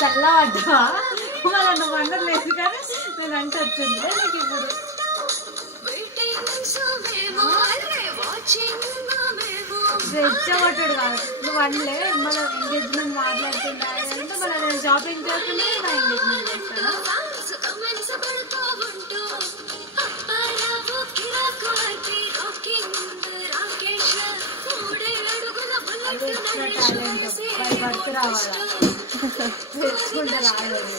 చల్లవడ్డా మళ్ళీ నువ్వు అందరు లేదు కానీ నేను అంటే వచ్చింది నీకు ఇప్పుడు రెచ్చగొట్టాడు కాదు నువ్వు అనలే మన ఎంగేజ్మెంట్ మాట్లాడుతుందా అంటే మళ్ళీ నేను షాపింగ్ చేస్తుంటే నా ఎంగేజ్మెంట్ చేస్తాను. అది ఎక్స్ట్రా టాలెంట్ బై బర్త్ రావాలా తెచ్చుకుంటే రాలేదు.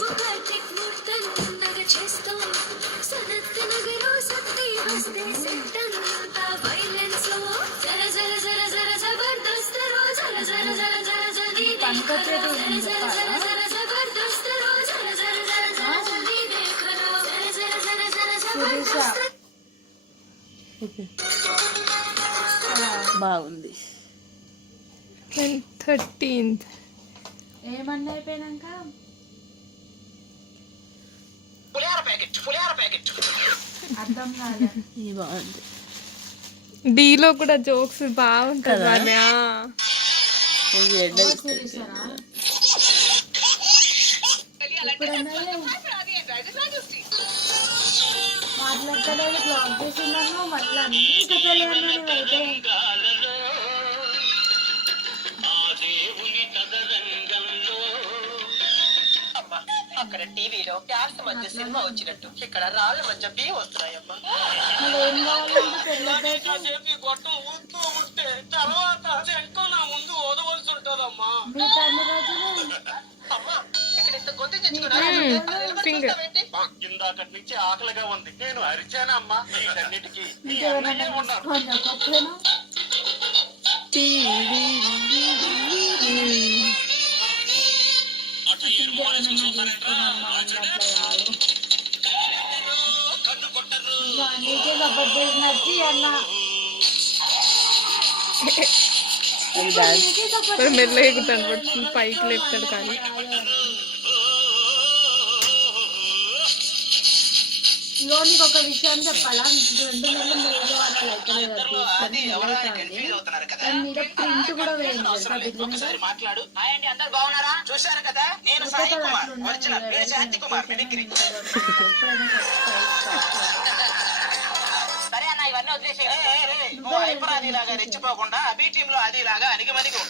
బాగుంది. 13th ఏమన్నా అయిపోయినాక అర్థం కాలే. బాగుంది. డీలో కూడా జోక్స్ బాగుంటుంది. మాట్లాడలేదు బ్లాక్ చేసినాను మళ్ళీ ఇంకా తెలియదు అయితే అక్కడ టీవీలో క్యాట్స్ మధ్య సినిమా వచ్చినట్టు ఇక్కడ రాళ్ళ మధ్య బియ్యం వస్తున్నాయమ్మా. గొట్టం ఊస్తూ ఉంటే తర్వాత చెంటో నా ముందు ఓదవలసి ఉంటదమ్మా. అమ్మా ఇక్కడ ఇంత గొంతు తెచ్చుకున్నారా? ఇందాకటి నుంచి ఆకలిగా ఉంది. నేను అరిచానమ్మా. వీటన్నిటికీ మీ అన్నయ్య ఉన్నారు. మెల్లగా ఎక్కుతాడు పైకి లేపుతాడు కానీ నీకు ఒక విషయం చెప్పాలా 2 నెలలు మూడు వారాలు మీద ప్రింట్ కూడా వేయండి. మాట్లాడు. అందరు బాగున్నారా? చూశారు కదా నేను సాయి కుమార్ ఒరిజినల్ మీరు శాంతి కుమార్ మిమిక్రీ. సరే అన్న ఇవన్నీ వదిలేసి హైపరాది లాగా రెచ్చిపోకుండా అబీ టీమ్ లో అది లాగా అనిగమనిగు.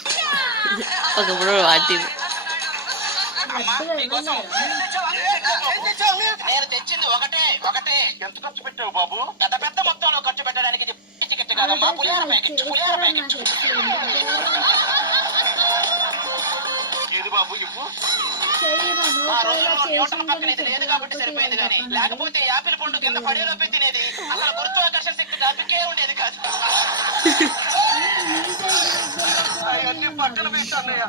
నేను తెచ్చింది ఒకటే ఎంత ఖర్చు పెట్టావు బాబు? పెద్ద పెద్ద మొత్తంలో ఖర్చు పెట్టడానికి టికెట్ కాదమ్మా. పులిహార ప్యాకెట్ ఏది బాబు ఇవ్వు. ఆ రోజుల్లో న్యూటన్ పక్కన ఇది లేదు కాబట్టి సరిపోయింది కానీ లేకపోతే యాపిల్ పండు కింద పడేలోపే తినేది. అసలు గురుత్వాకర్షణ శక్తి దాపికే ఉండేది కాదు. అవన్నీ పక్కన పెట్టానయ్య.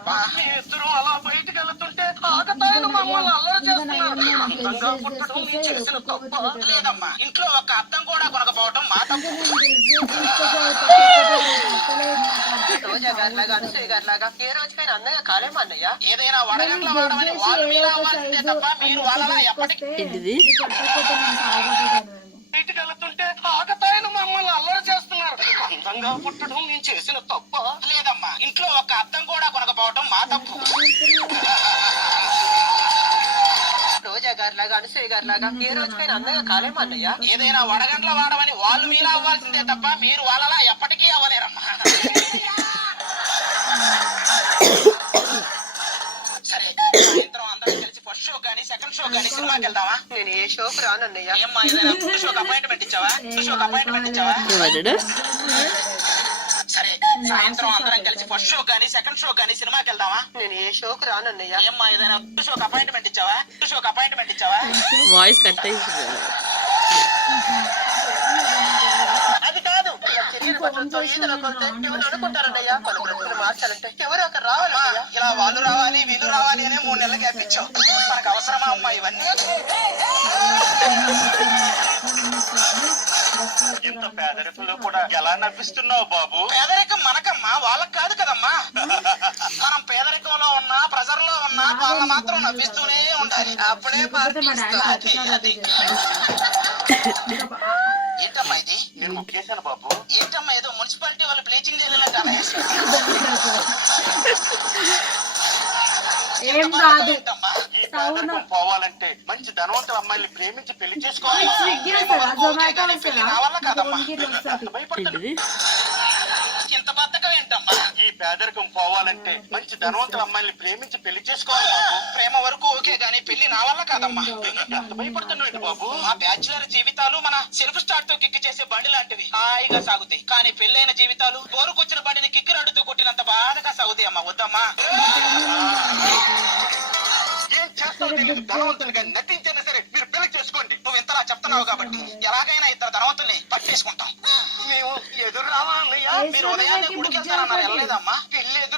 ఇద్దరు అలా బయటకు వెళ్తుంటే ఆకతాయిలు మమ్మల్ని అల్లరి చేస్తున్నారు. అందంగా పుట్టడం నేను చేసిన తప్ప లేదమ్మా. ఇంట్లో ఒక అద్దం కూడా కొనకపోవటం మా తప్పు. రోజా గారిలాగా అనుసూయ గారిలాగా ఏ రోజుకైనా అన్నయ్య కాలేమా అన్నయ్య? ఏదైనా వడగండ్ల వాడమని వాళ్ళు మీలా అవ్వాల్సిందే తప్ప మీరు వాళ్ళలా ఎప్పటికీ బయటకు వెళ్తుంటే ఆకతాయిలు మమ్మల్ని అల్లరి చేస్తున్నారు. అందంగా పుట్టడం నేను చేసిన తప్ప లేదమ్మా. ఇంట్లో ఒక అద్దం కూడా కొనకపోవటం మా తప్పు. రోజా గారిలాగా అనుసూయ గారిలాగా ఏ రోజుకైనా అందంగా కాలేమా అన్నయ్య? ఏదైనా వడగండ్ల వాడమని వాళ్ళు మీలా అవ్వాల్సిందే తప్ప మీరు వాళ్ళలా ఎప్పటికీ అవ్వలేరమ్మా. సరే సాయంత్రం అందరం కలిసి ఫస్ట్ షో కానీ సెకండ్ షో కానీ సినిమాకి వెళ్దామా? నేను ఏ షోకి రానన్నయ్య. ఏమ్మా ఏదైనా షోకి అపాయింట్మెంట్ ఇచ్చావా? సరే సాయంత్రం అందరం కలిసి ఫస్ట్ షో కానీ సెకండ్ షో కానీ సినిమాకి వెళ్దామా? నేను ఏ షోకి రానన్నయ్య. ఏమ్మా ఏదైనా షోకి అపాయింట్మెంట్ ఇచ్చావా? వాయిస్ కట్ అయ్యి అది కాదు అనుకుంటారన్నయ్యా. మన బ్రతుకులు మార్చాలంటే ఎవరు అక్కడ రావాలన్నయ్యా. ఇలా వాళ్ళు రావాలి వీళ్ళు రావాలి అనే 3 నెలలు గ్యాప్ ఇచ్చావు. మనకు అవసరమా అమ్మా ఇవన్నీ? ఇంత పేదరికంలో కూడా ఎలా నవ్విస్తున్నావు బాబు? పేదరికం మనకమ్మా, వాళ్ళకి కాదు కదమ్మా. మనం పేదరికంలో ఉన్నా ప్రెజర్లో ఉన్నా వాళ్ళ మాత్రం నవ్విస్తూనే ఉండాలి. అప్పుడే ఏంటమ్మా ఇది? నేను ముఖ్యేశాను బాబు. ఏంటమ్మా ఏదో మున్సిపాలిటీ వాళ్ళు బ్లీచింగ్ చేయాలంటే అలా పేదరికం పోవాలంటే మంచి ధనవంతుల అమ్మాయిని ప్రేమించి పెళ్లి చేసుకోవాలి. స్విగ్గీ వస్తుందా జొమాటో వస్తుందా నా వల్ల కాదమ్మా. స్విగ్గీలో వస్తుంది ఏంటిది? ఇంత బద్దకం ఏంటమ్మా? ఈ పేదరికం పోవాలంటే మంచి ధనవంతుల అమ్మాయిని ప్రేమించి పెళ్లి చేసుకోవాలి బాబు. ప్రేమ వరకు ఓకే గానీ పెళ్లి నా వల్ల కాదమ్మా. ఎంత భయపడుతున్నాడు బాబు? మా బ్యాచులర్ జీవితాలు మన సెల్ఫ్ స్టార్ట్ తో కిక్ చేసే బండి లాంటివి, హాయిగా సాగుతాయి. కానీ పెళ్ళైన జీవితాలు బోరుకొచ్చిన బండిని కిక్కి అడుతూ కొట్టినంత బాధగా సాగుతాయి అమ్మా. వద్దమ్మా. ఏం చేస్తావు తెలియదు, ధనవంతులుగా నటించైనా సరే మీరు పెళ్లి చేసుకోండి. నువ్వు ఇంతలా చెప్తున్నావు కాబట్టి ఎలాగైనా ఇద్దరు ధనవంతుల్ని పట్టేసుకుంటాం. మేము ఎదురు రావాలయ్యా. మీరు ఉదయాన్నే గుడికి వెళ్తారన్నారు, వెళ్ళలేదమ్మా. పెళ్లి ఎదురు